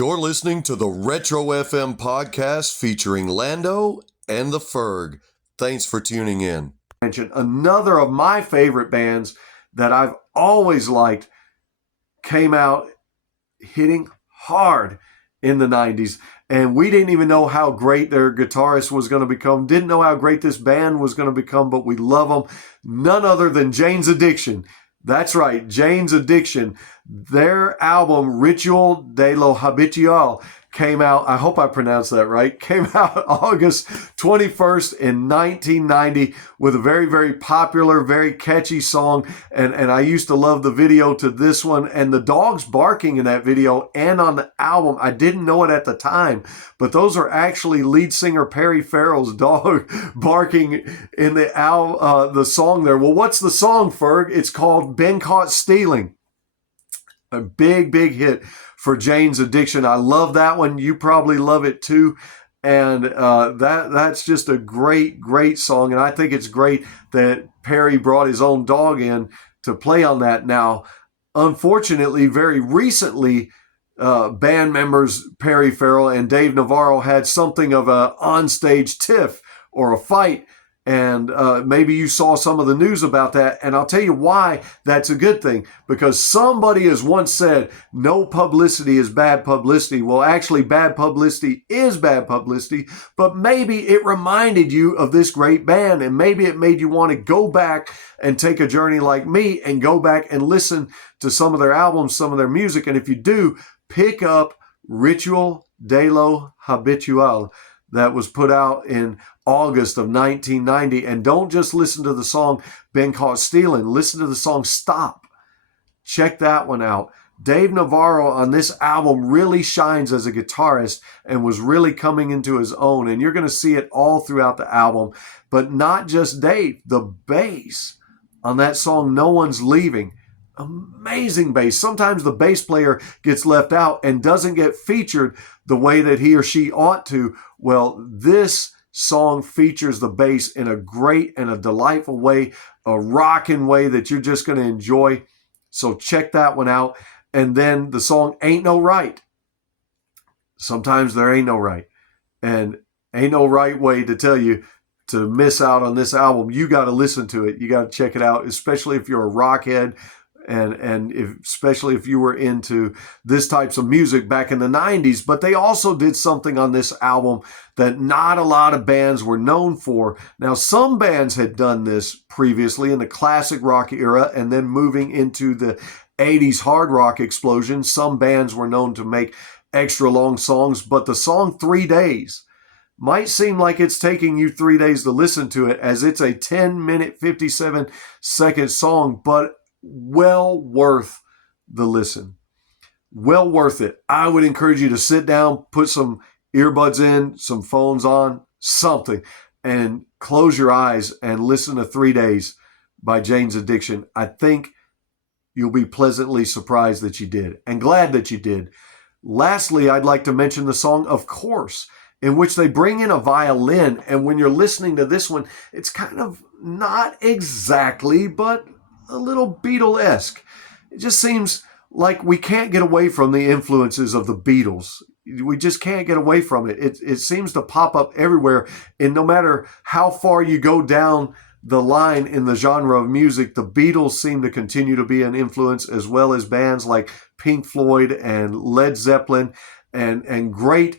You're listening to the Retro FM podcast featuring Lando and the Ferg. Thanks for tuning in. Another of my favorite bands that I've always liked came out hitting hard in the 90s. And we didn't even know how great their guitarist was going to become. Didn't know how great this band was going to become, but we love them. None other than Jane's Addiction. That's right, Jane's Addiction. Their album, Ritual de lo Habitual, came out, I hope I pronounced that right, came out August 21st in 1990 with a very, very popular, very catchy song. And I used to love the video to this one. And the dogs barking in that video and on the album, I didn't know it at the time, but those are actually lead singer Perry Farrell's dog barking in the song there. Well, what's the song, Ferg? It's called Been Caught Stealing. A big, big hit for Jane's Addiction. I love that one. You probably love it too. And that's just a great, great song. And I think it's great that Perry brought his own dog in to play on that. Now, unfortunately, very recently, band members Perry Farrell and Dave Navarro had something of a onstage tiff or a fight. And maybe you saw some of the news about that. And I'll tell you why that's a good thing. Because somebody has once said, no publicity is bad publicity. Well, actually, bad publicity is bad publicity. But maybe it reminded you of this great band. And maybe it made you want to go back and take a journey like me and go back and listen to some of their albums, some of their music. And if you do, pick up Ritual de lo Habitual that was put out in August of 1990. And don't just listen to the song Been Caught Stealing. Listen to the song Stop. Check that one out. Dave Navarro on this album really shines as a guitarist and was really coming into his own. And you're going to see it all throughout the album. But not just Dave. The bass on that song, No One's Leaving. Amazing bass. Sometimes the bass player gets left out and doesn't get featured the way that he or she ought to. Well, this song features the bass in a great and a delightful way, a rocking way that you're just going to enjoy. So check that one out. And then the song Ain't No Right. Sometimes there ain't no right. And ain't no right way to tell you to miss out on this album. You got to listen to it. You got to check it out, especially if you're a rockhead. And especially if you were into this types of music back in the 90s. But they also did something on this album that not a lot of bands were known for. Now, some bands had done this previously in the classic rock era and then moving into the 80s hard rock explosion. Some bands were known to make extra long songs, but the song 3 Days might seem like it's taking you 3 days to listen to it, as it's a 10-minute, 57-second song, but well worth the listen. Well worth it. I would encourage you to sit down, put some earbuds in, some phones on, something, and close your eyes and listen to 3 Days by Jane's Addiction. I think you'll be pleasantly surprised that you did, and glad that you did. Lastly, I'd like to mention the song Of Course, in which they bring in a violin. And when you're listening to this one, it's kind of not exactly, but a little Beatle-esque. It just seems like we can't get away from the influences of the Beatles. We just can't get away from it. It seems to pop up everywhere. And no matter how far you go down the line in the genre of music, the Beatles seem to continue to be an influence, as well as bands like Pink Floyd and Led Zeppelin and great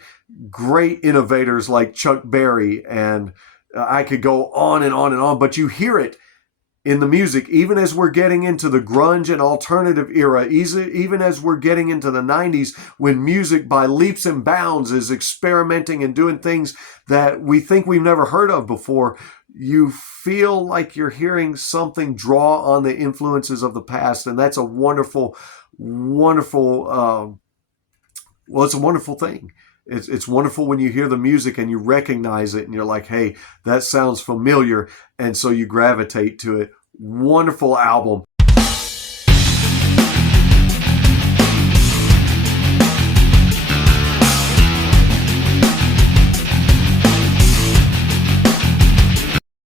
innovators like Chuck Berry. And I could go on and on and on, but you hear it in the music, even as we're getting into the grunge and alternative era, even as we're getting into the 90s, when music by leaps and bounds is experimenting and doing things that we think we've never heard of before, you feel like you're hearing something draw on the influences of the past. And that's a wonderful, wonderful, it's a wonderful thing. It's wonderful when you hear the music and you recognize it and you're like, hey, that sounds familiar. And so you gravitate to it. Wonderful album.